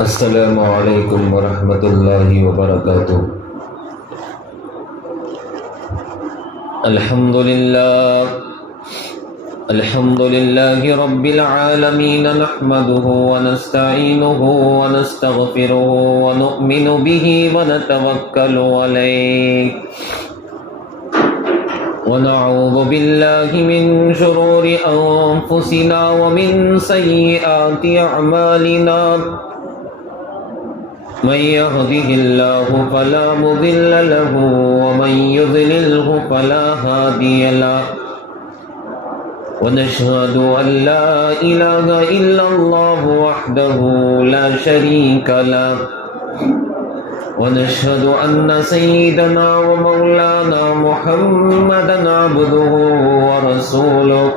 السلام علیکم ورحمۃ اللہ وبرکاتہ۔ الحمد للہ رب العالمین، نحمده ونستعینه ونستغفره ونؤمن به ونتوکل علیہ، ونعوذ باللہ من شرور انفسنا ومن سیئات اعمالنا، من يهده الله فلا مضل له ومن يضلله فلا هادي له، ونشهد أن لا إله إلا الله وحده لا شريك له، ونشهد أن سيدنا ومولانا محمدا عبده ورسوله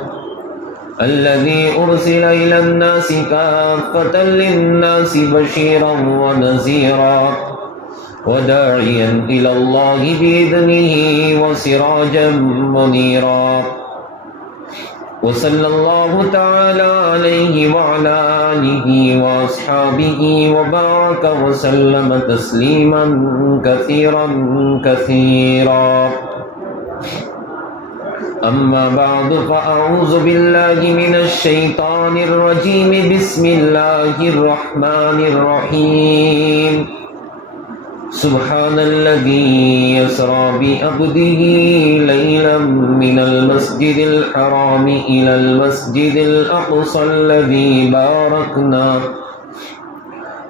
الذي أرسل إلى الناس كافة للناس بشيرا ونذيرا وداعيا إلى الله بإذنه وسراجا منيرا، وصلى الله تعالى عليه وعلى آله وأصحابه وبارك وسلم تسليما كثيرا كثيرا، أما بعد فأعوذ بالله من الشيطان الرجيم، بسم الله الرحمن الرحيم، سبحان الذي يسرى بعبده ليلا من المسجد الحرام إلى المسجد الأقصى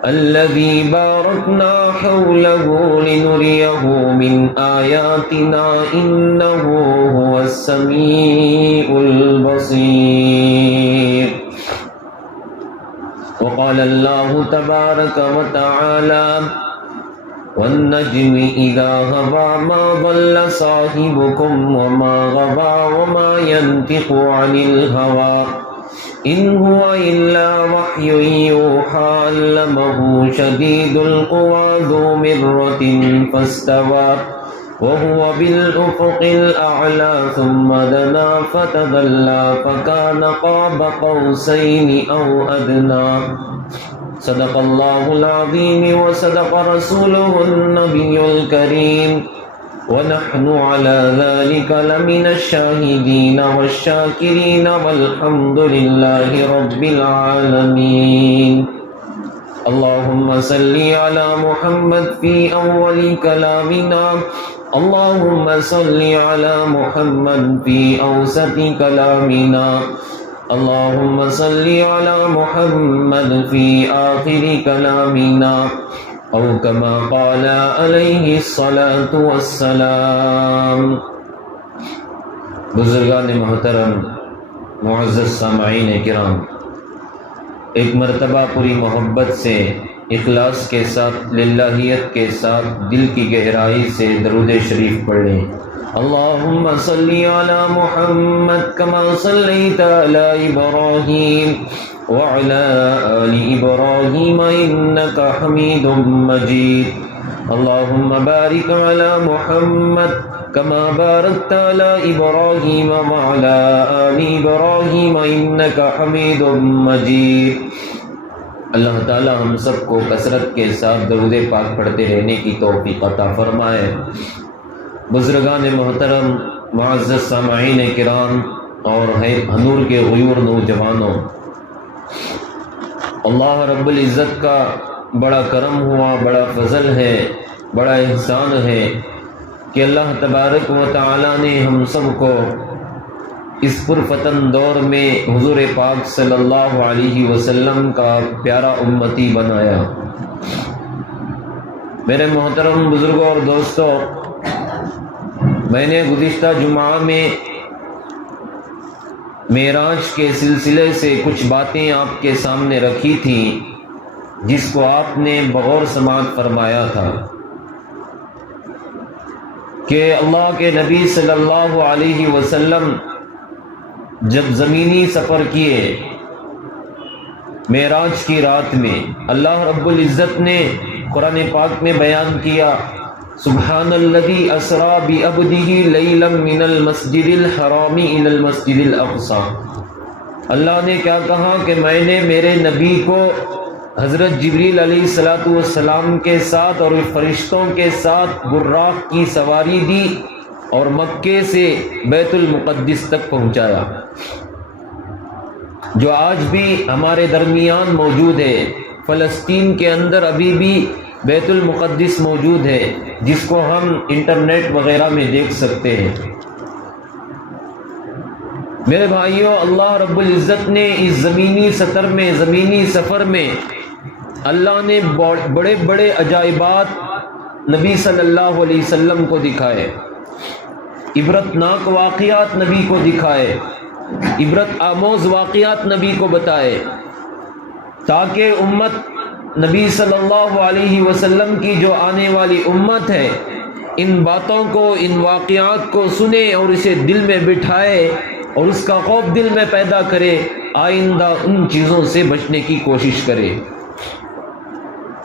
الذي باركنا حوله لنريه من آياتنا إنه هو السميع البصير، وقال الله تبارك وتعالى والنجم إذا هوى ما ضل صاحبكم وما غوى وما ينطق عن الهوى إن هو إلا وحي يوحى، علمه شديد القوى ذو مرة فاستوى وهو بالأفق الأعلى ثم دنا فتدلى فكان قاب قوسين أو أدنى، صدق الله العظيم وصدق رسوله النبي الكريم، ونحن على ذلك لمن الشاهدين والشاكرين والحمد لله رب العالمين۔ اللهم صل على محمد في أول كلامنا، اللهم صل على محمد في أوسط كلامنا، اللهم صل على محمد في آخر كلامنا، او كما قال علیہ الصلاۃ والسلام۔ بزرگان محترم، معزز سامعین کرام، ایک مرتبہ پوری محبت سے، اخلاص کے ساتھ، للہیت کے ساتھ، دل کی گہرائی سے درود شریف پڑھ لیں۔ اللهم صل على محمد كما صليت على إبراهيم وعلى آل إبراهيم إنك حميد مجيد، اللهم بارك على محمد كما باركت على إبراهيم وعلى آل إبراهيم إنك حميد مجيد۔ اللہ تعالی ہم سب کو کثرت کے ساتھ درود پاک پڑھتے رہنے کی توفیق عطا فرمائے۔ بزرگان محترم، معزز سامعین کرام اور ہنور کے غیور نوجوانوں، اللہ رب العزت کا بڑا کرم ہوا، بڑا فضل ہے، بڑا احسان ہے کہ اللہ تبارک و تعالی نے ہم سب کو اس پرفتن دور میں حضور پاک صلی اللہ علیہ وسلم کا پیارا امتی بنایا۔ میرے محترم بزرگوں اور دوستوں، میں نے گزشتہ جمعہ میں معراج کے سلسلے سے کچھ باتیں آپ کے سامنے رکھی تھیں، جس کو آپ نے بغور سماعت فرمایا تھا کہ اللہ کے نبی صلی اللہ علیہ وسلم جب زمینی سفر کیے معراج کی رات میں، اللہ رب العزت نے قرآن پاک میں بیان کیا، سبحان الذی اسریٰ بعبدہ لیلا من المسجد الحرام الی المسجد الاقصی، اللہ نے کیا کہا کہ میں نے میرے نبی کو حضرت جبریل علیہ الصلوۃ والسلام کے ساتھ اور فرشتوں کے ساتھ براق کی سواری دی اور مکے سے بیت المقدس تک پہنچایا، جو آج بھی ہمارے درمیان موجود ہے۔ فلسطین کے اندر ابھی بھی بیت المقدس موجود ہے، جس کو ہم انٹرنیٹ وغیرہ میں دیکھ سکتے ہیں۔ میرے بھائیوں، اللہ رب العزت نے اس زمینی سطر میں، زمینی سفر میں اللہ نے بڑے بڑے عجائبات نبی صلی اللہ علیہ وسلم کو دکھائے، عبرتناک واقعات نبی کو دکھائے، عبرت آموز واقعات نبی کو بتائے، تاکہ امت نبی صلی اللہ علیہ وسلم کی جو آنے والی امت ہے ان باتوں کو، ان واقعات کو سنے اور اسے دل میں بٹھائے اور اس کا خوف دل میں پیدا کرے، آئندہ ان چیزوں سے بچنے کی کوشش کرے۔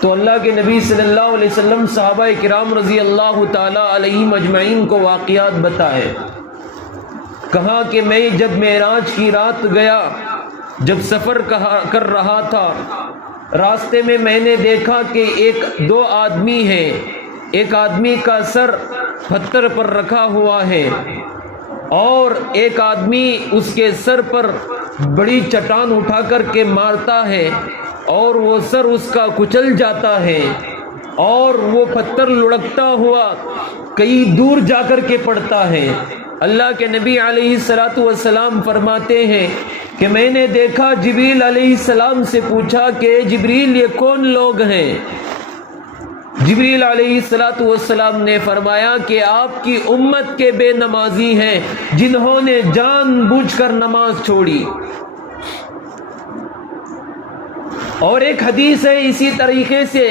تو اللہ کے نبی صلی اللہ علیہ وسلم صحابہ کرام رضی اللہ تعالی علیہم اجمعین کو واقعات بتائے۔ کہا کہ میں جب معراج کی رات گیا، جب سفر کر رہا تھا، راستے میں میں نے دیکھا کہ دو آدمی ہیں، ایک آدمی کا سر پتھر پر رکھا ہوا ہے اور ایک آدمی اس کے سر پر بڑی چٹان اٹھا کر کے مارتا ہے اور وہ سر اس کا کچل جاتا ہے اور وہ پتھر لڑکتا ہوا کئی دور جا کر کے پڑتا ہے۔ اللہ کے نبی علیہ الصلوۃ والسلام فرماتے ہیں کہ میں نے دیکھا، جبریل علیہ السلام سے پوچھا کہ جبریل یہ کون لوگ ہیں؟ جبریل علیہ الصلوۃ والسلام نے فرمایا کہ آپ کی امت کے بے نمازی ہیں جنہوں نے جان بوجھ کر نماز چھوڑی۔ اور ایک حدیث ہے اسی طریقے سے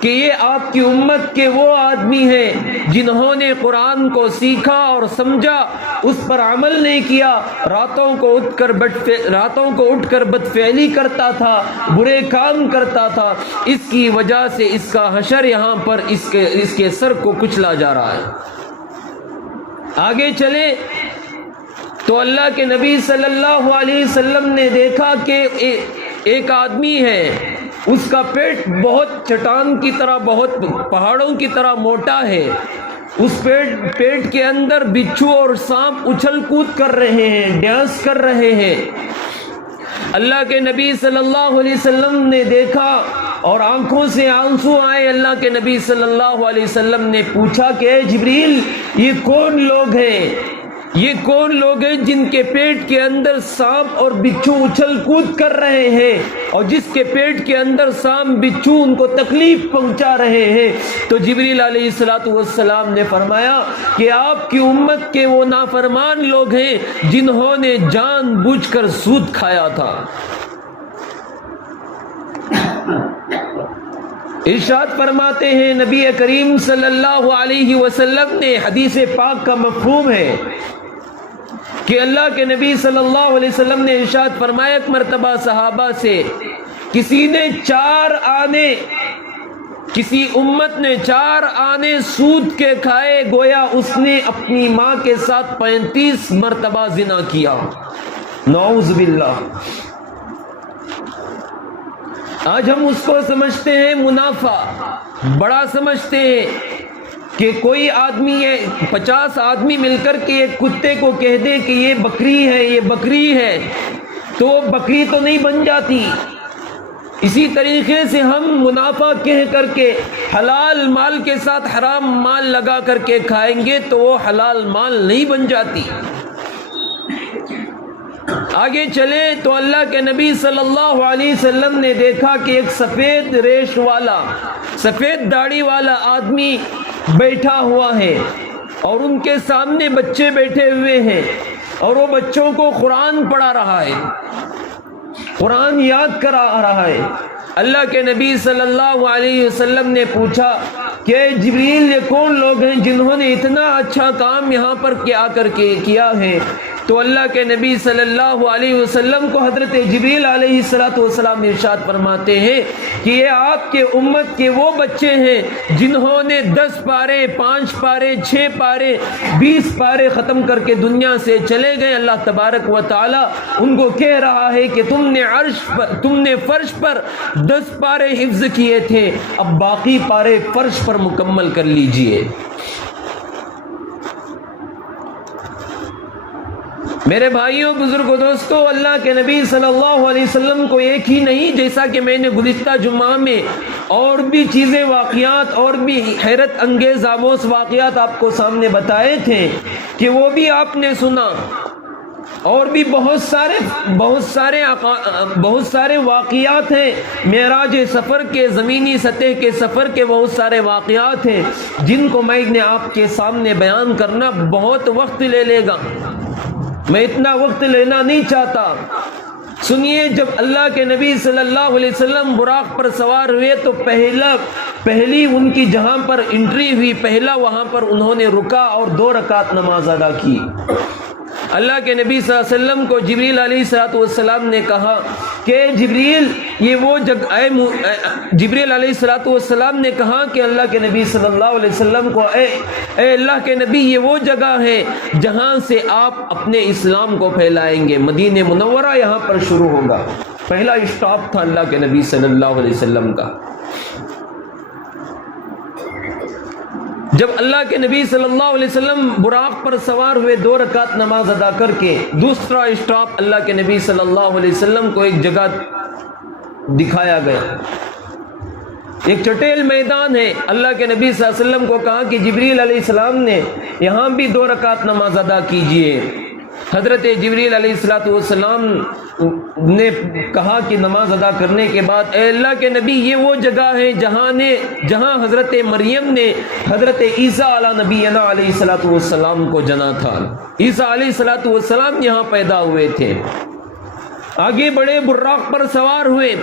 کہ یہ آپ کی امت کے وہ آدمی ہیں جنہوں نے قرآن کو سیکھا اور سمجھا، اس پر عمل نہیں کیا، راتوں کو اٹھ کر بدفعلی کرتا تھا، برے کام کرتا تھا، اس کی وجہ سے اس کا حشر یہاں پر اس کے سر کو کچلا جا رہا ہے۔ آگے چلے تو اللہ کے نبی صلی اللہ علیہ وسلم نے دیکھا کہ ایک آدمی ہے، اس کا پیٹ بہت چٹان کی طرح، بہت پہاڑوں کی طرح موٹا ہے، اس پیٹ کے اندر بچھو اور سانپ اچھل کود کر رہے ہیں، ڈانس کر رہے ہیں۔ اللہ کے نبی صلی اللہ علیہ وسلم نے دیکھا اور آنکھوں سے آنسو آئے۔ اللہ کے نبی صلی اللہ علیہ وسلم نے پوچھا کہ اے جبریل، یہ کون لوگ ہیں؟ یہ کون لوگ ہیں جن کے پیٹ کے اندر سانپ اور بچھو اچھل کود کر رہے ہیں اور جس کے پیٹ کے اندر سانپ بچھو ان کو تکلیف پہنچا رہے ہیں؟ تو جبریل علیہ الصلوۃ والسلام نے فرمایا کہ آپ کی امت کے وہ نافرمان لوگ ہیں جنہوں نے جان بوجھ کر سود کھایا تھا۔ ارشاد فرماتے ہیں نبی کریم صلی اللہ علیہ وسلم نے، حدیث پاک کا مفہوم ہے کہ اللہ کے نبی صلی اللہ علیہ وسلم نے ارشاد فرمایا، ایک مرتبہ صحابہ سے کسی امت نے 4 آنے سود کے کھائے، گویا اس نے اپنی ماں کے ساتھ 35 مرتبہ زنا کیا، نعوذ باللہ۔ آج ہم اس کو سمجھتے ہیں منافع، بڑا سمجھتے ہیں کہ کوئی آدمی ہے، 50 آدمی مل کر کے ایک کتے کو کہہ دے کہ یہ بکری ہے، یہ بکری ہے، تو وہ بکری تو نہیں بن جاتی۔ اسی طریقے سے ہم منافع کہہ کر کے حلال مال کے ساتھ حرام مال لگا کر کے کھائیں گے تو وہ حلال مال نہیں بن جاتی۔ آگے چلے تو اللہ کے نبی صلی اللہ علیہ وسلم نے دیکھا کہ ایک سفید ریش والا، سفید داڑھی والا آدمی بیٹھا ہوا ہے اور ان کے سامنے بچے بیٹھے ہوئے ہیں اور وہ بچوں کو قرآن پڑھا رہا ہے، قرآن یاد کرا رہا ہے۔ اللہ کے نبی صلی اللہ علیہ وسلم نے پوچھا کہ جبریل، یہ کون لوگ ہیں جنہوں نے اتنا اچھا کام یہاں پر کیا ہے؟ تو اللہ کے نبی صلی اللہ علیہ وسلم کو حضرت جبریل علیہ السلام ارشاد فرماتے ہیں کہ یہ آپ کے امت کے وہ بچے ہیں جنہوں نے 10 پارے 5 پارے 6 پارے 20 پارے ختم کر کے دنیا سے چلے گئے۔ اللہ تبارک و تعالی ان کو کہہ رہا ہے کہ تم نے فرش پر 10 پارے حفظ کیے تھے، اب باقی پارے فرش پر مکمل کر لیجئے۔ میرے بھائیوں بزرگوں دوستو، اللہ کے نبی صلی اللہ علیہ وسلم کو ایک ہی نہیں، جیسا کہ میں نے گزشتہ جمعہ میں اور بھی چیزیں واقعات اور بھی حیرت انگیز آموز واقعات آپ کو سامنے بتائے تھے کہ وہ بھی آپ نے سنا، اور بھی بہت سارے واقعات ہیں معراج سفر کے، زمینی سطح کے سفر کے بہت سارے واقعات ہیں جن کو میں نے آپ کے سامنے بیان کرنا بہت وقت لے لے گا، میں اتنا وقت لینا نہیں چاہتا۔ سنیے، جب اللہ کے نبی صلی اللہ علیہ وسلم براق پر سوار ہوئے تو پہلی ان کی جہاں پر انٹری ہوئی، پہلا وہاں پر انہوں نے رکا اور 2 رکعت نماز ادا کی۔ اللہ کے نبی صلی اللہ علیہ وسلم کو جبریل علیہ السلام نے کہا کہ جبریل یہ وہ جگہ، جبریل علیہ السلام نے کہا کہ اللہ کے نبی صلی اللہ علیہ وسلم کو اے اللہ کے نبی، یہ وہ جگہ ہے جہاں سے آپ اپنے اسلام کو پھیلائیں گے، مدینہ منورہ یہاں پر شروع ہوگا۔ پہلا اسٹاپ تھا اللہ کے نبی صلی اللہ علیہ وسلم کا۔ جب اللہ کے نبی صلی اللہ علیہ وسلم براق پر سوار ہوئے 2 رکعت نماز ادا کر کے، دوسرا اسٹاپ اللہ کے نبی صلی اللہ علیہ وسلم کو ایک جگہ دکھایا گیا، ایک چٹیل میدان ہے۔ اللہ کے نبی صلی اللہ علیہ وسلم کو کہا کہ جبریل علیہ السلام نے یہاں بھی 2 رکعت نماز ادا کیجئے۔ حضرت جبریل علیہ السلام نے کہا کہ نماز ادا کرنے کے بعد، اے اللہ کے نبی، یہ وہ جگہ ہے جہاں حضرت مریم نے حضرت عیسیٰ علیہ نبینا علیہ السلام کو جنا تھا۔ عیسیٰ علیہ السلام یہاں پیدا ہوئے تھے۔ آگے بڑے، براق پر سوار ہوئے،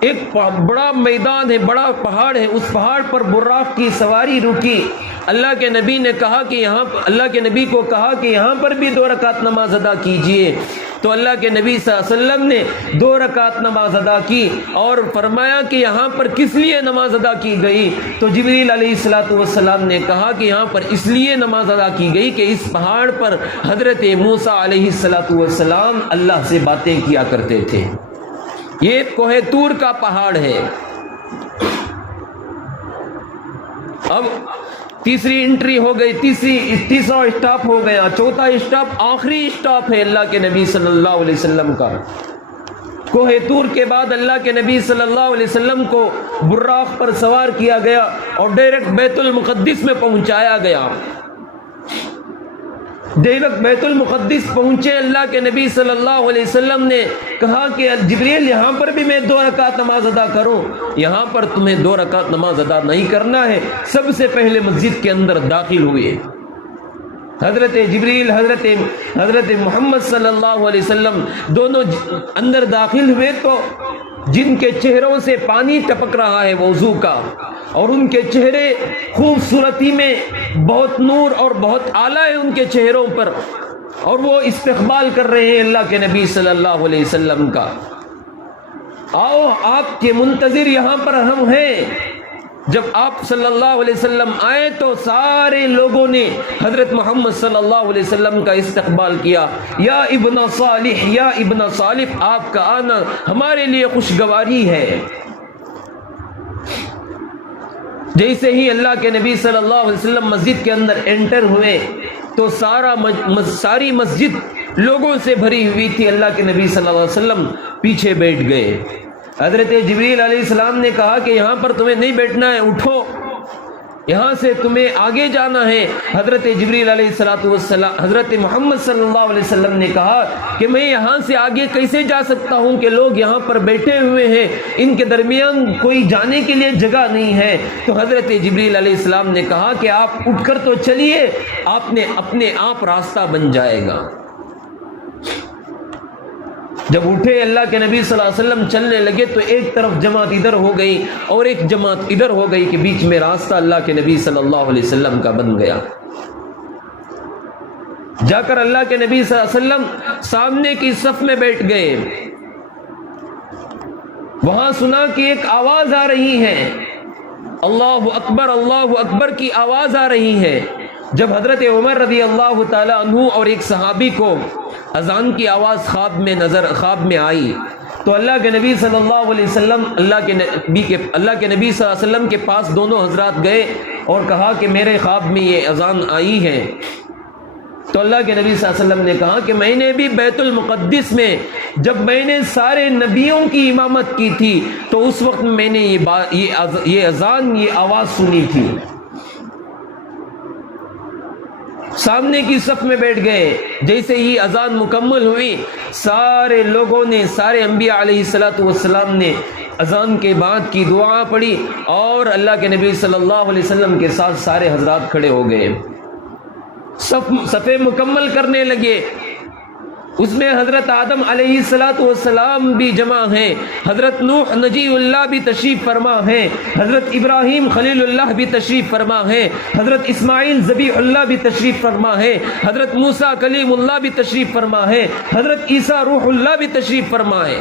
ایک بڑا میدان ہے، بڑا پہاڑ ہے، اس پہاڑ پر براق کی سواری رکی۔ اللہ کے نبی نے کہا کہ اللہ کے نبی کو کہا کہ یہاں پر بھی 2 رکعت نماز ادا کیجئے۔ تو اللہ کے نبی صلی اللہ علیہ وسلم نے 2 رکعت نماز ادا کی اور فرمایا کہ یہاں پر کس لیے نماز ادا کی گئی؟ تو جبریل علیہ السلام نے کہا کہ یہاں پر اس لیے نماز ادا کی گئی کہ اس پہاڑ پر حضرت موسیٰ علیہ السلام اللہ سے باتیں کیا کرتے تھے۔ یہ کوہ طور کا پہاڑ ہے۔ اب تیسری انٹری ہو گئی، تیسرا اسٹاپ ہو گیا، چوتھا اسٹاپ آخری اسٹاپ ہے اللہ کے نبی صلی اللہ علیہ وسلم کا۔ کوہ طور کے بعد اللہ کے نبی صلی اللہ علیہ وسلم کو براق پر سوار کیا گیا اور ڈائریکٹ بیت المقدس میں پہنچایا گیا۔ ڈائریکٹ بیت المقدس پہنچے، اللہ کے نبی صلی اللہ علیہ وسلم نے کہا کہ جبریل یہاں پر بھی میں 2 رکعت نماز ادا کروں؟ یہاں پر تمہیں 2 رکعت نماز ادا نہیں کرنا ہے۔ سب سے پہلے مسجد کے اندر داخل ہوئے حضرت جبریل، حضرت محمد صلی اللہ علیہ وسلم دونوں اندر داخل ہوئے تو جن کے چہروں سے پانی ٹپک رہا ہے وضو کا، اور ان کے چہرے خوبصورتی میں بہت نور اور بہت اعلیٰ ہے ان کے چہروں پر، اور وہ استقبال کر رہے ہیں اللہ کے نبی صلی اللہ علیہ وسلم کا۔ آؤ، آپ کے منتظر یہاں پر ہم ہیں۔ جب آپ صلی اللہ علیہ وسلم آئے تو سارے لوگوں نے حضرت محمد صلی اللہ علیہ وسلم کا استقبال کیا۔ یا ابن صالح، یا ابن صالح، آپ کا آنا ہمارے لیے خوشگواری ہے۔ جیسے ہی اللہ کے نبی صلی اللہ علیہ وسلم مسجد کے اندر انٹر ہوئے تو ساری مسجد لوگوں سے بھری ہوئی تھی۔ اللہ کے نبی صلی اللہ علیہ وسلم پیچھے بیٹھ گئے۔ حضرت جبریل علیہ السلام نے کہا کہ یہاں پر تمہیں نہیں بیٹھنا ہے، اٹھو، یہاں سے تمہیں آگے جانا ہے۔ حضرت جبریل علیہ السلام، حضرت محمد صلی اللہ علیہ وسلم نے کہا کہ میں یہاں سے آگے کیسے جا سکتا ہوں کہ لوگ یہاں پر بیٹھے ہوئے ہیں، ان کے درمیان کوئی جانے کے لیے جگہ نہیں ہے۔ تو حضرت جبریل علیہ السلام نے کہا کہ آپ اٹھ کر تو چلیے، آپ نے اپنے آپ راستہ بن جائے گا۔ جب اٹھے اللہ کے نبی صلی اللہ علیہ وسلم چلنے لگے تو ایک طرف جماعت ادھر ہو گئی اور ایک جماعت ادھر ہو گئی کہ بیچ میں راستہ اللہ کے نبی صلی اللہ علیہ وسلم کا بن گیا۔ جا کر اللہ کے نبی صلی اللہ علیہ وسلم سامنے کی صف میں بیٹھ گئے. وہاں سنا کہ ایک آواز آ رہی ہے, اللہ اکبر کی آواز آ رہی ہے. جب حضرت عمر رضی اللہ تعالی عنہ اور ایک صحابی کو اذان کی آواز خواب میں آئی تو اللہ کے نبی صلی اللہ علیہ وسلم اللہ کے نبی صلی اللہ علیہ وسلم کے پاس دونوں حضرات گئے اور کہا کہ میرے خواب میں یہ اذان آئی ہے. تو اللہ کے نبی صلی اللہ علیہ وسلم نے کہا کہ میں نے بھی بیت المقدس میں جب میں نے سارے نبیوں کی امامت کی تھی تو اس وقت میں نے یہ اذان یہ آواز سنی تھی. سامنے کی صف میں بیٹھ گئے. جیسے ہی اذان مکمل ہوئی سارے لوگوں نے, سارے انبیاء علیہ السلام نے اذان کے بعد کی دعا پڑھی اور اللہ کے نبی صلی اللہ علیہ وسلم کے ساتھ سارے حضرات کھڑے ہو گئے, صفیں مکمل کرنے لگے. اس میں حضرت آدم علیہ السلام بھی جمع ہیں, حضرت نوح نجی اللہ بھی تشریف فرما ہیں, حضرت ابراہیم خلیل اللہ بھی تشریف فرما ہیں, حضرت اسماعیل ذبیح اللہ بھی تشریف فرما ہے, حضرت موسیٰ کلیم اللہ بھی تشریف فرما ہے, حضرت عیسیٰ روح اللہ بھی تشریف فرما ہے.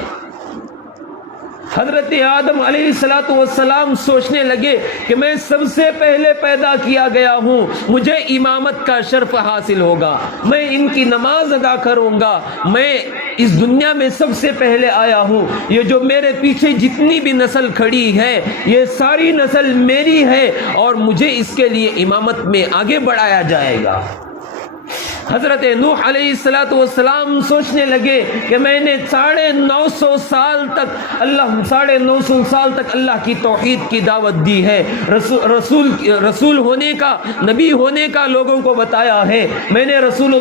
حضرت آدم علیہ السلام سوچنے لگے کہ میں سب سے پہلے پیدا کیا گیا ہوں, مجھے امامت کا شرف حاصل ہوگا, میں ان کی نماز ادا کروں گا, میں اس دنیا میں سب سے پہلے آیا ہوں, یہ جو میرے پیچھے جتنی بھی نسل کھڑی ہے یہ ساری نسل میری ہے اور مجھے اس کے لیے امامت میں آگے بڑھایا جائے گا. حضرت نوح علیہ السلام سوچنے لگے کہ میں نے 950 سال تک اللہ کی توحید کی دعوت دی ہے, رسول ہونے کا, نبی ہونے کا لوگوں کو بتایا ہے, میں نے رسول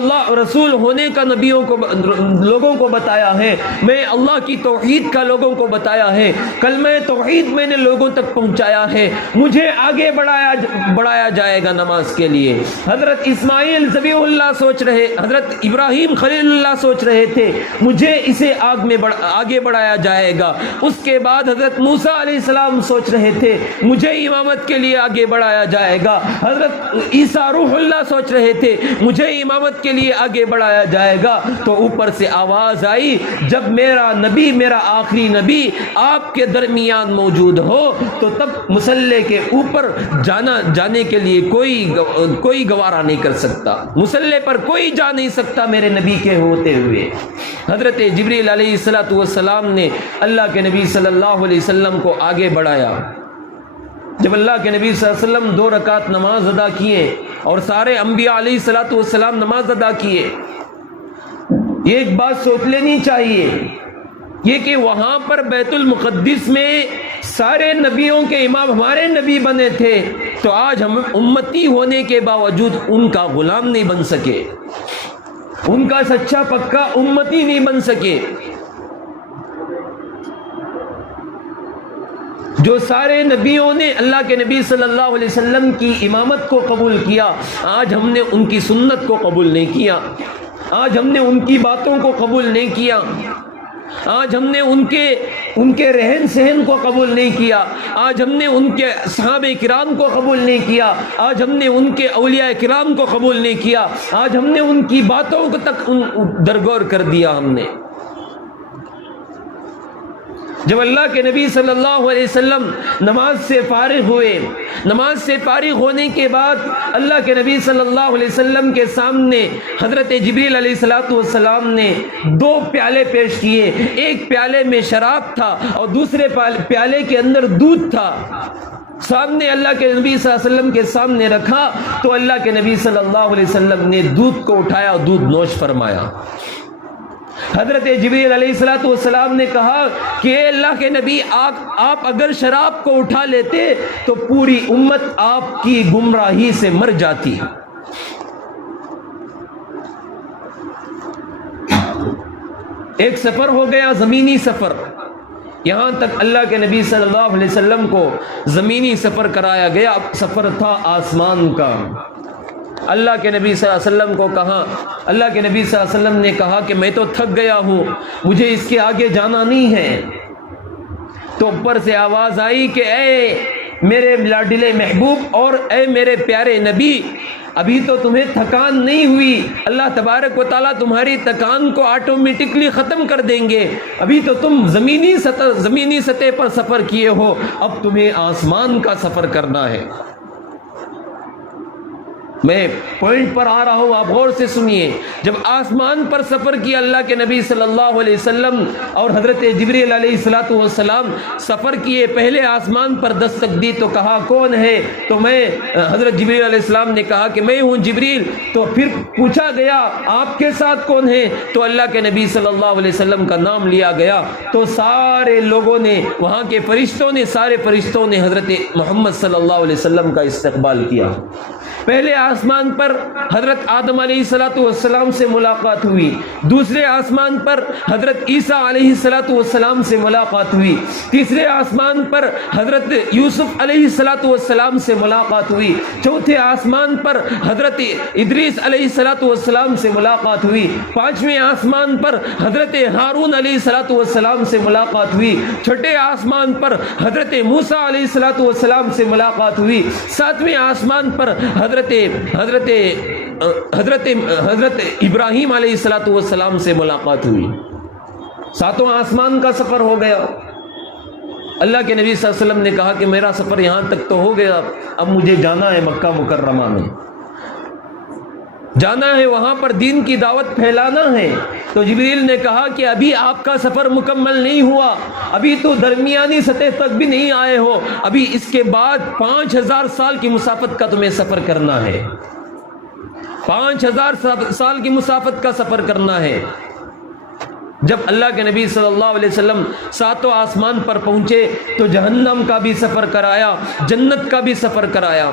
ہونے کا لوگوں کو بتایا ہے, میں اللہ کی توحید کا لوگوں کو بتایا ہے, کلمہ توحید میں نے لوگوں تک پہنچایا ہے, مجھے آگے بڑھایا جائے گا نماز کے لیے. حضرت اسماعیل ذبیح اللہ حضرت ابراہیم خلیل اللہ سوچ رہے تھے مجھے اسے آگے بڑھایا جائے گا. اس کے بعد حضرت موسیٰ علیہ السلام سوچ رہے تھے مجھے امامت کے لیے آگے بڑھایا جائے گا. حضرت عیسیٰ روح اللہ سوچ رہے تھے مجھے امامت کے لیے آگے بڑھایا جائے گا. تو اوپر سے آواز آئی, جب میرا آخری نبی آپ کے درمیان موجود ہو تو تب مصلی کے اوپر جانے کے لیے کوئی گوارا نہیں کر سکتا, مصلی پر کوئی جا نہیں سکتا میرے نبی کے ہوتے ہوئے. حضرت جبریل علیہ السلام نے اللہ کے نبی صلی اللہ علیہ وسلم کو آگے بڑھایا. جب اللہ کے نبی صلی اللہ علیہ وسلم 2 رکعت نماز ادا کیے اور سارے انبیاء علیہ السلام نماز ادا کیے, یہ ایک بات سوچ لینی چاہیے یہ کہ وہاں پر بیت المقدس میں سارے نبیوں کے امام ہمارے نبی بنے تھے, تو آج ہم امتی ہونے کے باوجود ان کا غلام نہیں بن سکے, ان کا سچا پکا امتی نہیں بن سکے. جو سارے نبیوں نے اللہ کے نبی صلی اللہ علیہ وسلم کی امامت کو قبول کیا, آج ہم نے ان کی سنت کو قبول نہیں کیا, آج ہم نے ان کی باتوں کو قبول نہیں کیا, آج ہم نے ان کے رہن سہن کو قبول نہیں کیا, آج ہم نے ان کے صحابہ کرام کو قبول نہیں کیا, آج ہم نے ان کے اولیاء کرام کو قبول نہیں کیا, آج ہم نے ان کی باتوں کو تک درگور کر دیا. ہم نے جب اللہ کے نبی صلی اللہ علیہ وسلم نماز سے فارغ ہوئے, نماز سے فارغ ہونے کے بعد اللہ کے نبی صلی اللہ علیہ وسلم کے سامنے حضرت جبریل علیہ السلام نے 2 پیالے پیش کیے. ایک پیالے میں شراب تھا اور دوسرے پیالے کے اندر دودھ تھا. سامنے اللہ کے نبی صلی اللہ علیہ وسلم کے سامنے رکھا تو اللہ کے نبی صلی اللہ علیہ وسلم نے دودھ کو اٹھایا اور دودھ نوش فرمایا. حضرت جبریل علیہ السلام نے کہا کہ اے اللہ کے نبی, آپ اگر شراب کو اٹھا لیتے تو پوری امت آپ کی گمراہی سے مر جاتی. ایک سفر ہو گیا, زمینی سفر, یہاں تک اللہ کے نبی صلی اللہ علیہ وسلم کو زمینی سفر کرایا گیا. اب سفر تھا آسمان کا. اللہ کے نبی صلی اللہ علیہ وسلم کو کہا, اللہ کے نبی صلی اللہ علیہ وسلم نے کہا کہ میں تو تھک گیا ہوں, مجھے اس کے آگے جانا نہیں ہے. تو اوپر سے آواز آئی کہ اے میرے لاڈلے محبوب اور اے میرے پیارے نبی, ابھی تو تمہیں تھکان نہیں ہوئی، اللہ تبارک و تعالیٰ تمہاری تھکان کو آٹومیٹکلی ختم کر دیں گے، ابھی تو تم زمینی سطح پر سفر کیے ہو، اب تمہیں آسمان کا سفر کرنا ہے۔ میں پوائنٹ پر آ رہا ہوں، آپ غور سے سنیے۔ جب آسمان پر سفر کیا اللہ کے نبی صلی اللہ علیہ وسلم اور حضرت جبریل علیہ السلام سفر کیے، پہلے آسمان پر دستک دی تو کہا کون ہے؟ تو میں حضرت جبریل علیہ السلام نے کہا کہ میں ہوں جبریل۔ تو پھر پوچھا گیا آپ کے ساتھ کون ہے؟ تو اللہ کے نبی صلی اللہ علیہ وسلم کا نام لیا گیا، تو سارے لوگوں نے، وہاں کے فرشتوں نے، سارے فرشتوں نے حضرت محمد صلی اللہ علیہ وسلم کا استقبال کیا۔ پہلے آسمان پر حضرت آدم علیہ السلام سے ملاقات ہوئی، دوسرے آسمان پر حضرت عیسیٰ علیہ السلام سے ملاقات ہوئی، تیسرے آسمان پر حضرت یوسف علیہ السلام سے ملاقات ہوئی، چوتھے آسمان پر حضرت ادریس علیہ السلام سے ملاقات ہوئی، پانچویں آسمان پر حضرت ہارون علیہ السلام سے ملاقات ہوئی، چھٹے آسمان پر حضرت موسیٰ علیہ السلام سے ملاقات ہوئی، ساتویں آسمان پر حضرت ابراہیم علیہ السلام سے ملاقات ہوئی۔ ساتواں آسمان کا سفر ہو گیا۔ اللہ کے نبی صلی اللہ علیہ وسلم نے کہا کہ میرا سفر یہاں تک تو ہو گیا، اب مجھے جانا ہے مکہ مکرمہ میں، جانا ہے وہاں پر دین کی دعوت پھیلانا ہے۔ تو جبریل نے کہا کہ ابھی آپ کا سفر مکمل نہیں ہوا، ابھی تو درمیانی سطح تک بھی نہیں آئے ہو، ابھی اس کے بعد 5000 سال کی مسافت کا تمہیں سفر کرنا ہے، 5000 سال کی مسافت کا سفر کرنا ہے۔ جب اللہ کے نبی صلی اللہ علیہ وسلم ساتوں آسمان پر پہنچے تو جہنم کا بھی سفر کرایا، جنت کا بھی سفر کرایا۔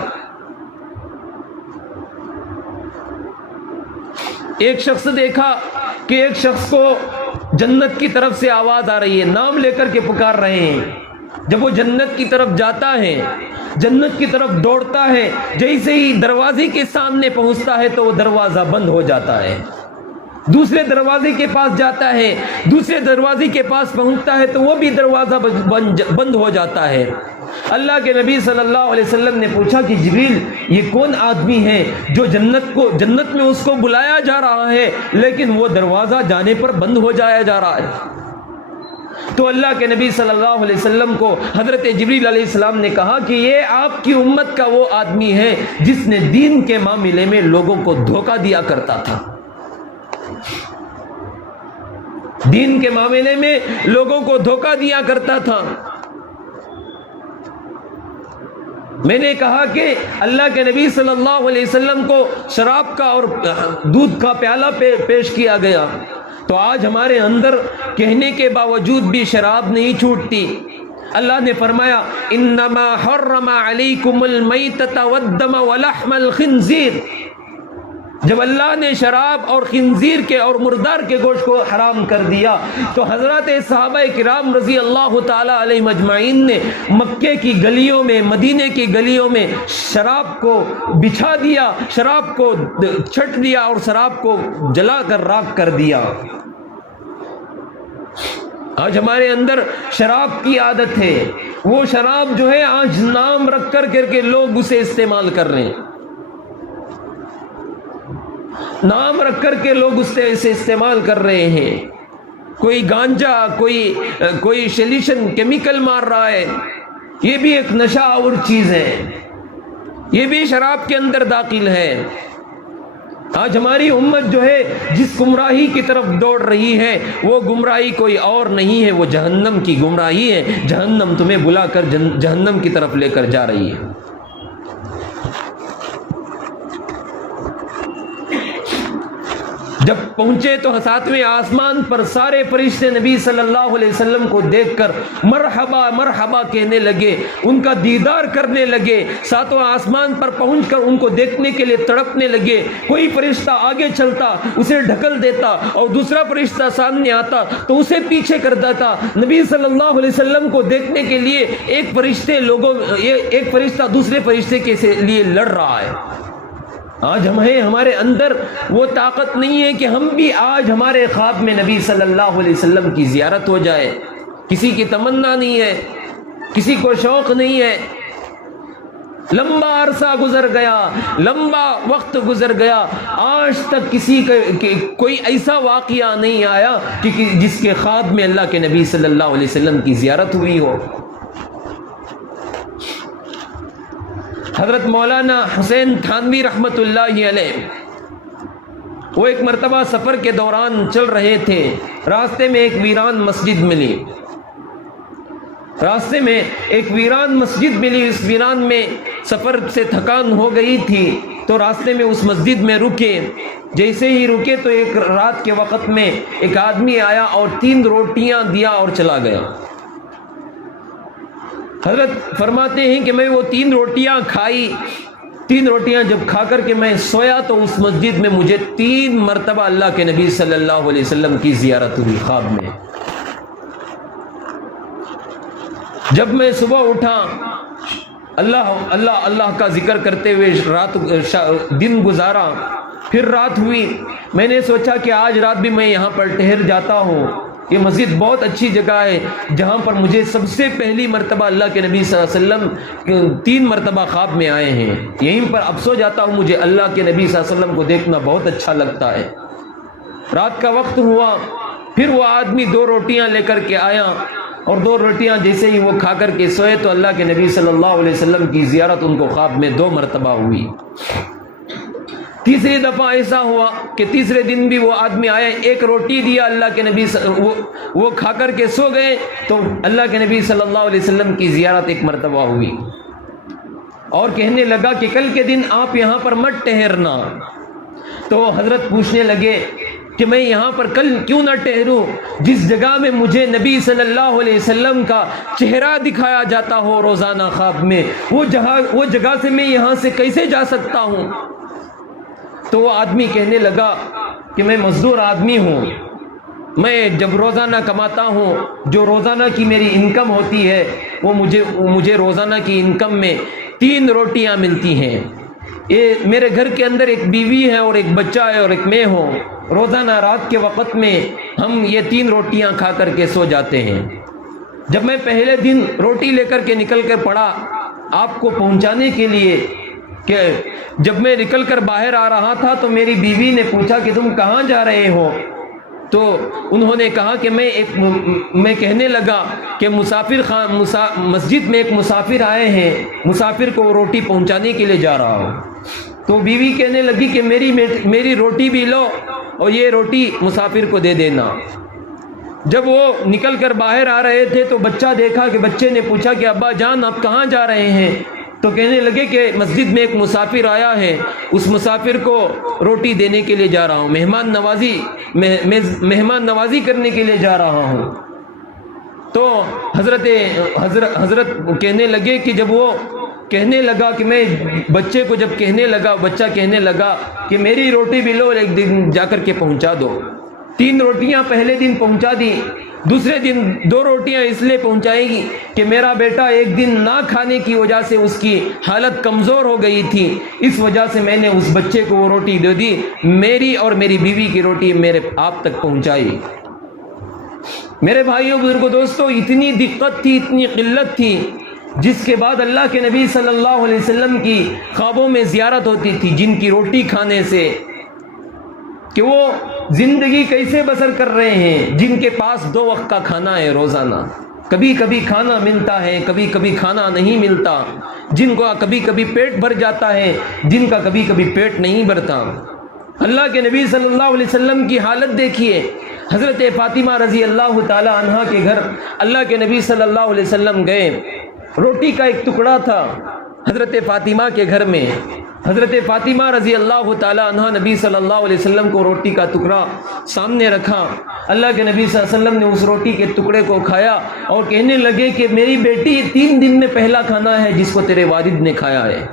ایک شخص دیکھا کہ ایک شخص کو جنت کی طرف سے آواز آ رہی ہے، نام لے کر کے پکار رہے ہیں۔ جب وہ جنت کی طرف جاتا ہے، جنت کی طرف دوڑتا ہے، جیسے ہی دروازے کے سامنے پہنچتا ہے تو وہ دروازہ بند ہو جاتا ہے۔ دوسرے دروازے کے پاس جاتا ہے، دوسرے دروازے کے پاس پہنچتا ہے تو وہ بھی دروازہ بند ہو جاتا ہے۔ اللہ کے نبی صلی اللہ علیہ وسلم نے پوچھا کہ جبریل یہ کون آدمی ہے جو جنت میں اس کو بلایا جا رہا ہے لیکن وہ دروازہ جانے پر بند ہو جایا جا رہا ہے؟ تو اللہ کے نبی صلی اللہ علیہ وسلم کو حضرت جبریل علیہ السلام نے کہا کہ یہ آپ کی امت کا وہ آدمی ہے جس نے دین کے معاملے میں لوگوں کو دھوکہ دیا کرتا تھا، دین کے معاملے میں لوگوں کو دھوکہ دیا کرتا تھا۔ میں نے کہا کہ اللہ کے نبی صلی اللہ علیہ وسلم کو شراب کا اور دودھ کا پیالہ پیش کیا گیا، تو آج ہمارے اندر کہنے کے باوجود بھی شراب نہیں چھوٹتی۔ اللہ نے فرمایا انما حرم علیکم المیتۃ والدم ولحم الخنزیر۔ جب اللہ نے شراب اور خنزیر کے اور مردار کے گوشت کو حرام کر دیا تو حضرات صحابہ کرام رضی اللہ تعالی علیہم اجمعین نے مکے کی گلیوں میں، مدینے کی گلیوں میں شراب کو بچھا دیا، شراب کو چھٹ دیا اور شراب کو جلا کر راکھ کر دیا۔ آج ہمارے اندر شراب کی عادت ہے، وہ شراب جو ہے آج نام رکھ کر کے لوگ اسے استعمال کر رہے ہیں، نام رکھ کر کے لوگ اسے استعمال کر رہے ہیں۔ کوئی گانجا، کوئی شیلیشن کیمیکل مار رہا ہے، یہ بھی ایک نشہ آور چیز ہے، یہ بھی شراب کے اندر داخل ہے۔ آج ہماری امت جو ہے جس گمراہی کی طرف دوڑ رہی ہے وہ گمراہی کوئی اور نہیں ہے، وہ جہنم کی گمراہی ہے۔ جہنم تمہیں بلا کر جہنم کی طرف لے کر جا رہی ہے۔ جب پہنچے تو ساتویں آسمان پر سارے فرشتے نبی صلی اللہ علیہ وسلم کو دیکھ کر مرحبا مرحبا کہنے لگے، ان کا دیدار کرنے لگے، ساتویں آسمان پر پہنچ کر ان کو دیکھنے کے لیے تڑپنے لگے۔ کوئی فرشتہ آگے چلتا اسے ڈھکل دیتا اور دوسرا فرشتہ سامنے آتا تو اسے پیچھے کر دیتا۔ نبی صلی اللہ علیہ وسلم کو دیکھنے کے لیے ایک فرشتہ دوسرے فرشتے کے لیے لڑ رہا ہے۔ آج ہمارے اندر وہ طاقت نہیں ہے کہ ہم بھی آج ہمارے خواب میں نبی صلی اللہ علیہ وسلم کی زیارت ہو جائے۔ کسی کی تمنا نہیں ہے، کسی کو شوق نہیں ہے۔ لمبا عرصہ گزر گیا، لمبا وقت گزر گیا، آج تک کسی کوئی ایسا واقعہ نہیں آیا کہ جس کے خواب میں اللہ کے نبی صلی اللہ علیہ وسلم کی زیارت ہوئی ہو۔ حضرت مولانا حسین تھانوی رحمۃ اللہ علیہ، وہ ایک مرتبہ سفر کے دوران چل رہے تھے، راستے میں ایک ویران مسجد ملی، راستے میں ایک ویران مسجد ملی۔ اس ویران میں سفر سے تھکان ہو گئی تھی تو راستے میں اس مسجد میں رکے۔ جیسے ہی رکے تو ایک رات کے وقت میں ایک آدمی آیا اور 3 روٹیاں دیا اور چلا گیا۔ حضرت فرماتے ہیں کہ میں وہ 3 روٹیاں کھائی، 3 روٹیاں جب کھا کر کے میں سویا تو اس مسجد میں مجھے 3 مرتبہ اللہ کے نبی صلی اللہ علیہ وسلم کی زیارت ہوئی خواب میں۔ جب میں صبح اٹھا، اللہ اللہ اللہ کا ذکر کرتے ہوئے دن گزارا، پھر رات ہوئی، میں نے سوچا کہ آج رات بھی میں یہاں پر ٹھہر جاتا ہوں۔ یہ مسجد بہت اچھی جگہ ہے جہاں پر مجھے سب سے پہلی مرتبہ اللہ کے نبی صلی اللہ علیہ وسلم 3 مرتبہ خواب میں آئے ہیں، یہیں پر اب سو جاتا ہوں، مجھے اللہ کے نبی صلی اللہ علیہ وسلم کو دیکھنا بہت اچھا لگتا ہے۔ رات کا وقت ہوا، پھر وہ آدمی 2 روٹیاں لے کر کے آیا اور 2 روٹیاں جیسے ہی وہ کھا کر کے سوئے تو اللہ کے نبی صلی اللہ علیہ وسلم کی زیارت ان کو خواب میں 2 مرتبہ ہوئی۔ تیسری دفعہ ایسا ہوا کہ تیسرے دن بھی وہ آدمی آیا، 1 روٹی دیا اللہ کے نبی وہ کھا کر کے سو گئے تو اللہ کے نبی صلی اللہ علیہ وسلم کی زیارت 1 مرتبہ ہوئی، اور کہنے لگا کہ کل کے دن آپ یہاں پر مت ٹھہرنا۔ تو حضرت پوچھنے لگے کہ میں یہاں پر کل کیوں نہ ٹھہروں، جس جگہ میں مجھے نبی صلی اللہ علیہ وسلم کا چہرہ دکھایا جاتا ہو روزانہ خواب میں، وہ جگہ سے میں یہاں سے کیسے جا سکتا ہوں؟ تو وہ آدمی کہنے لگا کہ میں مزدور آدمی ہوں، میں جب روزانہ کماتا ہوں، جو روزانہ کی میری انکم ہوتی ہے وہ مجھے روزانہ کی انکم میں 3 روٹیاں ملتی ہیں۔ یہ میرے گھر کے اندر ایک بیوی ہے اور ایک بچہ ہے اور ایک میں ہوں، روزانہ رات کے وقت میں ہم یہ 3 روٹیاں کھا کر کے سو جاتے ہیں۔ جب میں پہلے دن روٹی لے کر کے نکل کر پڑا آپ کو پہنچانے کے لیے، کہ جب میں نکل کر باہر آ رہا تھا تو میری بیوی نے پوچھا کہ تم کہاں جا رہے ہو؟ تو انہوں نے کہا کہ میں کہنے لگا کہ مسجد میں ایک مسافر آئے ہیں، مسافر کو روٹی پہنچانے کے لیے جا رہا ہوں۔ تو بیوی کہنے لگی کہ میری روٹی بھی لو اور یہ روٹی مسافر کو دے دینا۔ جب وہ نکل کر باہر آ رہے تھے تو بچہ دیکھا کہ بچے نے پوچھا کہ ابا جان آپ کہاں جا رہے ہیں؟ تو کہنے لگے کہ مسجد میں ایک مسافر آیا ہے، اس مسافر کو روٹی دینے کے لیے جا رہا ہوں، مہمان نوازی کرنے کے لیے جا رہا ہوں۔ تو حضرت کہنے لگے کہ جب وہ کہنے لگا کہ میں بچے کو جب کہنے لگا، بچہ کہنے لگا کہ میری روٹی بھی لو، ایک دن جا کر کے پہنچا دو۔ 3 روٹیاں پہلے دن پہنچا دی، دوسرے دن 2 روٹیاں اس لیے پہنچائے گی کہ میرا بیٹا ایک دن نہ کھانے کی وجہ سے اس کی حالت کمزور ہو گئی تھی، اس وجہ سے میں نے اس بچے کو وہ روٹی دے دی، میری اور میری بیوی کی روٹی میرے آپ تک پہنچائی۔ میرے بھائیوں بزرگوں دوستوں، اتنی دقت تھی، اتنی قلت تھی، جس کے بعد اللہ کے نبی صلی اللہ علیہ وسلم کی خوابوں میں زیارت ہوتی تھی، جن کی روٹی کھانے سے کہ وہ زندگی کیسے بسر کر رہے ہیں، جن کے پاس 2 وقت کا کھانا ہے روزانہ، کبھی کبھی کھانا ملتا ہے، کبھی کبھی کھانا نہیں ملتا، جن کا کبھی کبھی پیٹ بھر جاتا ہے، جن کا کبھی کبھی پیٹ نہیں بھرتا۔ اللہ کے نبی صلی اللہ علیہ وسلم کی حالت دیکھیے، حضرت فاطمہ رضی اللہ تعالی عنہا کے گھر اللہ کے نبی صلی اللہ علیہ وسلم گئے، روٹی کا ایک ٹکڑا تھا حضرت فاطمہ کے گھر میں، حضرت فاطمہ رضی اللہ تعالی عنہا نبی صلی اللہ علیہ وسلم کو روٹی کا ٹکڑا سامنے رکھا، اللہ کے نبی صلی اللہ علیہ وسلم نے اس روٹی کے ٹکڑے کو کھایا اور کہنے لگے کہ میری بیٹی 3 دن میں پہلا کھانا ہے جس کو تیرے والد نے کھایا ہے،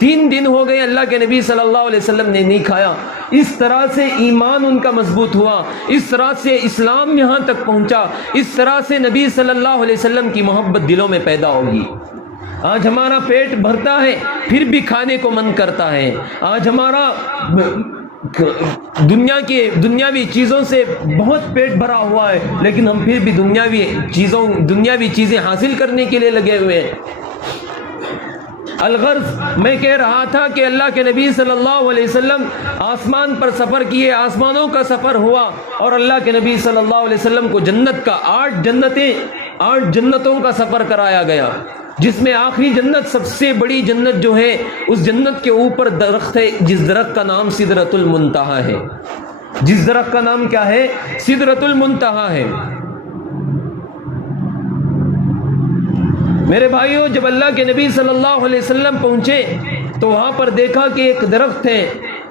3 دن ہو گئے اللہ کے نبی صلی اللہ علیہ وسلم نے نہیں کھایا۔ اس طرح سے ایمان ان کا مضبوط ہوا، اس طرح سے اسلام یہاں تک پہنچا، اس طرح سے نبی صلی اللہ علیہ وسلم کی محبت دلوں میں پیدا ہوگی۔ آج ہمارا پیٹ بھرتا ہے پھر بھی کھانے کو من کرتا ہے، آج ہمارا دنیاوی چیزوں سے بہت پیٹ بھرا ہوا ہے، لیکن ہم پھر بھی دنیاوی چیزیں حاصل کرنے کے لیے لگے ہوئے ہیں۔ الغرض میں کہہ رہا تھا کہ اللہ کے نبی صلی اللہ علیہ وسلم آسمان پر سفر کیے، آسمانوں کا سفر ہوا، اور اللہ کے نبی صلی اللہ علیہ وسلم کو جنت کا 8 جنتوں کا سفر کرایا گیا، جس میں آخری جنت، سب سے بڑی جنت جو ہے، اس جنت کے اوپر درخت ہے، جس درخت کا نام سدرۃ المنتہا ہے۔ جس درخت کا نام کیا ہے؟ سدرۃ المنتہا ہے۔ میرے بھائیوں، جب اللہ کے نبی صلی اللہ علیہ وسلم پہنچے تو وہاں پر دیکھا کہ ایک درخت ہے،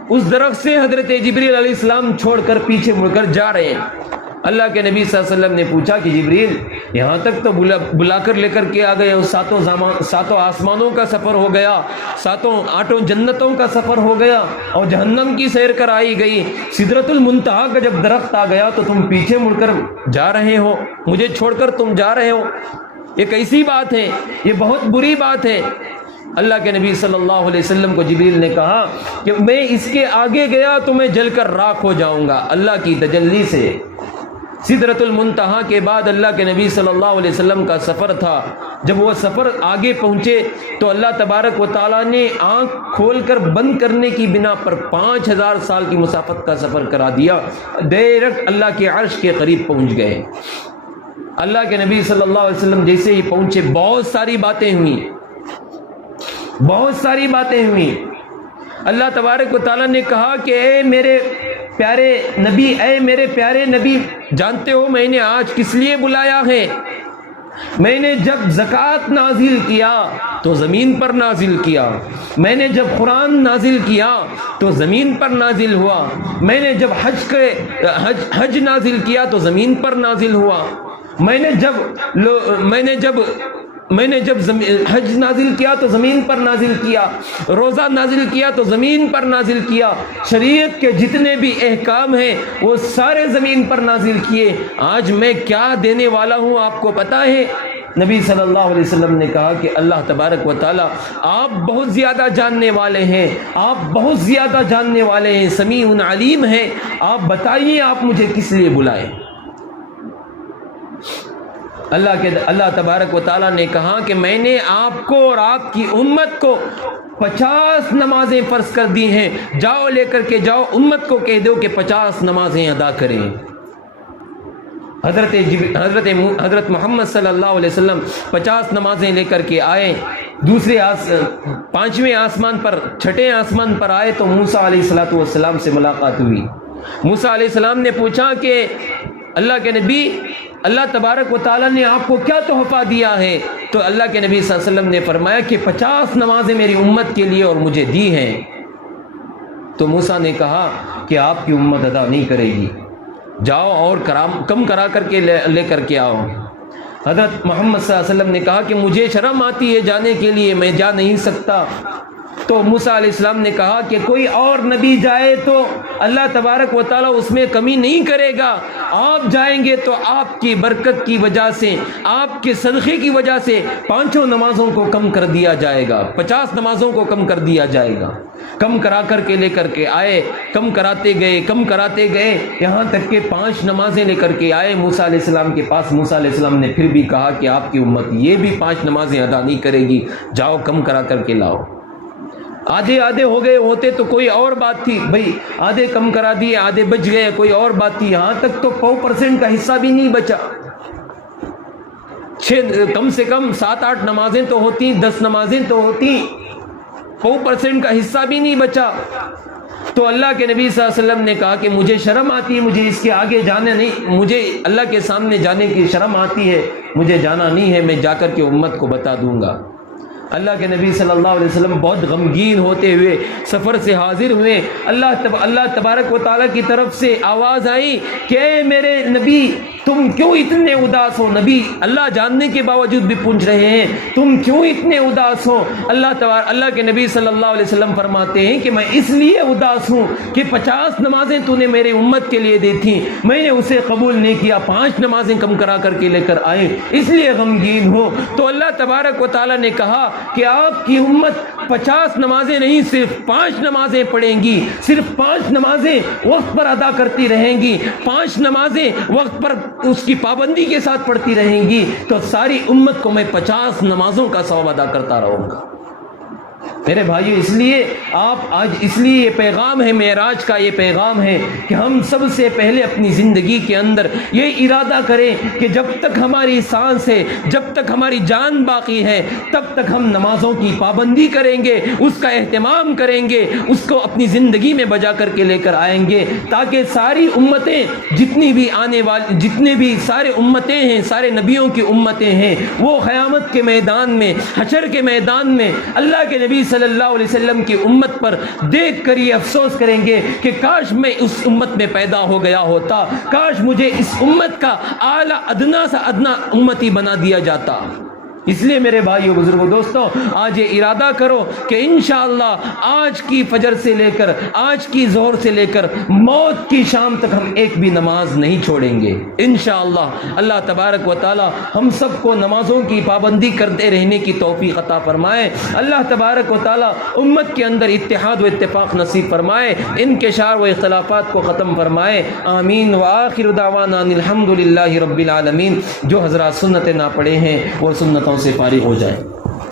اس درخت سے حضرت جبریل علیہ السلام چھوڑ کر پیچھے مڑ کر جا رہے ہیں۔ اللہ کے نبی صلی اللہ علیہ وسلم نے پوچھا کہ جبریل، یہاں تک تو بلا کر لے کر کے آ گئے ہو، ساتوں آسمانوں کا سفر ہو گیا، 8 جنتوں کا سفر ہو گیا، اور جہنم کی سیر کرائی گئی، سدرۃ المنتہا کا جب درخت آ گیا تو تم پیچھے مڑ کر جا رہے ہو، مجھے چھوڑ کر تم جا رہے ہو، یہ کیسی بات ہے؟ یہ بہت بری بات ہے۔ اللہ کے نبی صلی اللہ علیہ وسلم کو جبریل نے کہا کہ میں اس کے آگے گیا تو میں جل کر راکھ ہو جاؤں گا اللہ کی تجلی سے۔ سدرۃ المنتہا کے بعد اللہ کے نبی صلی اللہ علیہ وسلم کا سفر تھا۔ جب وہ سفر آگے پہنچے تو اللہ تبارک و تعالیٰ نے آنکھ کھول کر بند کرنے کی بنا پر 5000 سال کی مسافت کا سفر کرا دیا، ڈائریکٹ اللہ کے عرش کے قریب پہنچ گئے۔ اللہ کے نبی صلی اللہ علیہ وسلم جیسے ہی پہنچے، بہت ساری باتیں ہوئیں۔ اللہ تبارک و تعالیٰ نے کہا کہ اے میرے پیارے نبی، جانتے ہو میں نے آج کس لیے بلایا ہے؟ میں نے جب زکوٰۃ نازل کیا تو زمین پر نازل کیا، میں نے جب قرآن نازل کیا تو زمین پر نازل ہوا، میں نے جب حج نازل کیا تو زمین پر نازل ہوا، میں نے جب حج نازل کیا تو زمین پر نازل کیا، روزہ نازل کیا تو زمین پر نازل کیا، شریعت کے جتنے بھی احکام ہیں وہ سارے زمین پر نازل کیے۔ آج میں کیا دینے والا ہوں آپ کو پتہ ہے؟ نبی صلی اللہ علیہ وسلم نے کہا کہ اللہ تبارک و تعالیٰ آپ بہت زیادہ جاننے والے ہیں، سمیع علیم ہیں، آپ بتائیے آپ مجھے کس لیے بلائے؟ اللہ تبارک و تعالیٰ نے کہا کہ میں نے آپ کو اور آپ کی امت کو 50 نمازیں فرض کر دی ہیں، جاؤ لے کر کے جاؤ، امت کو کہہ دو کہ 50 نمازیں ادا کریں۔ حضرت محمد صلی اللہ علیہ وسلم 50 نمازیں لے کر کے آئے، 5ویں آسمان پر، 6ٹھے آسمان پر آئے تو موسیٰ علیہ السلام سے ملاقات ہوئی۔ موسیٰ علیہ السلام نے پوچھا کہ اللہ کے نبی، اللہ تبارک و تعالیٰ نے آپ کو کیا تحفہ دیا ہے؟ تو اللہ کے نبی صلی اللہ علیہ وسلم نے فرمایا کہ 50 نمازیں میری امت کے لیے اور مجھے دی ہیں۔ تو موسیٰ نے کہا کہ آپ کی امت ادا نہیں کرے گی، جاؤ اور کم کرا کر کے لے کر کے آؤ۔ حضرت محمد صلی اللہ علیہ وسلم نے کہا کہ مجھے شرم آتی ہے جانے کے لیے، میں جا نہیں سکتا۔ تو موسیٰ علیہ السلام نے کہا کہ کوئی اور نبی جائے تو اللہ تبارک و تعالیٰ اس میں کمی نہیں کرے گا، آپ جائیں گے تو آپ کی برکت کی وجہ سے، آپ کے صدقے کی وجہ سے 5 نمازوں کو کم کر دیا جائے گا، 50 نمازوں کو کم کر دیا جائے گا۔ کم کرا کر کے لے کر کے آئے، کم کراتے گئے یہاں تک کہ 5 نمازیں لے کر کے آئے موسیٰ علیہ السلام کے پاس۔ موسیٰ علیہ السلام نے پھر بھی کہا کہ آپ کی امت یہ بھی 5 نمازیں ادا نہیں کرے گی، جاؤ کم کرا کر کے لاؤ۔ آدھے ہو گئے ہوتے تو کوئی اور بات تھی، بھائی آدھے کم کرا دیے، آدھے بچ گئے، کوئی اور بات تھی، یہاں تک تو 100% کا حصہ بھی نہیں بچا۔ کم سے کم 7-8 نمازیں تو ہوتی، 10 نمازیں تو ہوتی، 100% کا حصہ بھی نہیں بچا۔ تو اللہ کے نبی صلی اللہ علیہ وسلم نے کہا کہ مجھے شرم آتی ہے، مجھے اس کے آگے جانے نہیں، مجھے اللہ کے سامنے جانے کی شرم آتی ہے، مجھے جانا نہیں ہے، میں جا کر کے امت کو بتا دوں گا۔ اللہ کے نبی صلی اللہ علیہ وسلم بہت غمگین ہوتے ہوئے سفر سے حاضر ہوئے۔ اللہ تبارک و تعالیٰ کی طرف سے آواز آئی کہ اے میرے نبی، تم کیوں اتنے اداس ہو؟ نبی اللہ جاننے کے باوجود بھی پوچھ رہے ہیں تم کیوں اتنے اداس ہو؟ اللہ کے نبی صلی اللہ علیہ وسلم فرماتے ہیں کہ میں اس لیے اداس ہوں کہ 50 نمازیں تو نے میرے امت کے لیے دی تھیں، میں نے اسے قبول نہیں کیا، 5 نمازیں کم کرا کر کے لے کر آئے، اس لیے غمگین ہو۔ تو اللہ تبارک و تعالیٰ نے کہا کہ آپ کی امت 50 نمازیں نہیں، صرف 5 نمازیں پڑھیں گی، صرف 5 نمازیں وقت پر ادا کرتی رہیں گی، 5 نمازیں وقت پر اس کی پابندی کے ساتھ پڑھتی رہیں گی، تو ساری امت کو میں 50 نمازوں کا ثواب ادا کرتا رہوں گا۔ میرے بھائیو اس لیے اس لیے یہ پیغام ہے معراج کا، یہ پیغام ہے کہ ہم سب سے پہلے اپنی زندگی کے اندر یہ ارادہ کریں کہ جب تک ہماری سانس ہے، جب تک ہماری جان باقی ہے، تب تک ہم نمازوں کی پابندی کریں گے، اس کا اہتمام کریں گے، اس کو اپنی زندگی میں بجا کر کے لے کر آئیں گے، تاکہ ساری امتیں جتنی بھی آنے والی، جتنے بھی سارے امتیں ہیں، سارے نبیوں کی امتیں ہیں، وہ قیامت کے میدان میں، حشر کے میدان میں اللہ کے نبی صلی اللہ علیہ وسلم کی امت پر دیکھ کر یہ افسوس کریں گے کہ کاش میں اس امت میں پیدا ہو گیا ہوتا، کاش مجھے اس امت کا اعلیٰ ادنا سے ادنا امتی بنا دیا جاتا۔ اس لیے میرے بھائیو بزرگوں دوستوں، آج یہ ارادہ کرو کہ انشاءاللہ آج کی فجر سے لے کر، آج کی ظہر سے لے کر موت کی شام تک ہم ایک بھی نماز نہیں چھوڑیں گے انشاءاللہ۔ اللہ تبارک و تعالی ہم سب کو نمازوں کی پابندی کرتے رہنے کی توفیق عطا فرمائے۔ اللہ تبارک و تعالی امت کے اندر اتحاد و اتفاق نصیب فرمائے، انکشار و اختلافات کو ختم فرمائے، آمین۔ وآخر دعوانا الحمد للہ رب العالمین۔ جو حضرات سنتیں نہ پڑھے ہیں وہ سنتوں سے فارغ ہو جائیں۔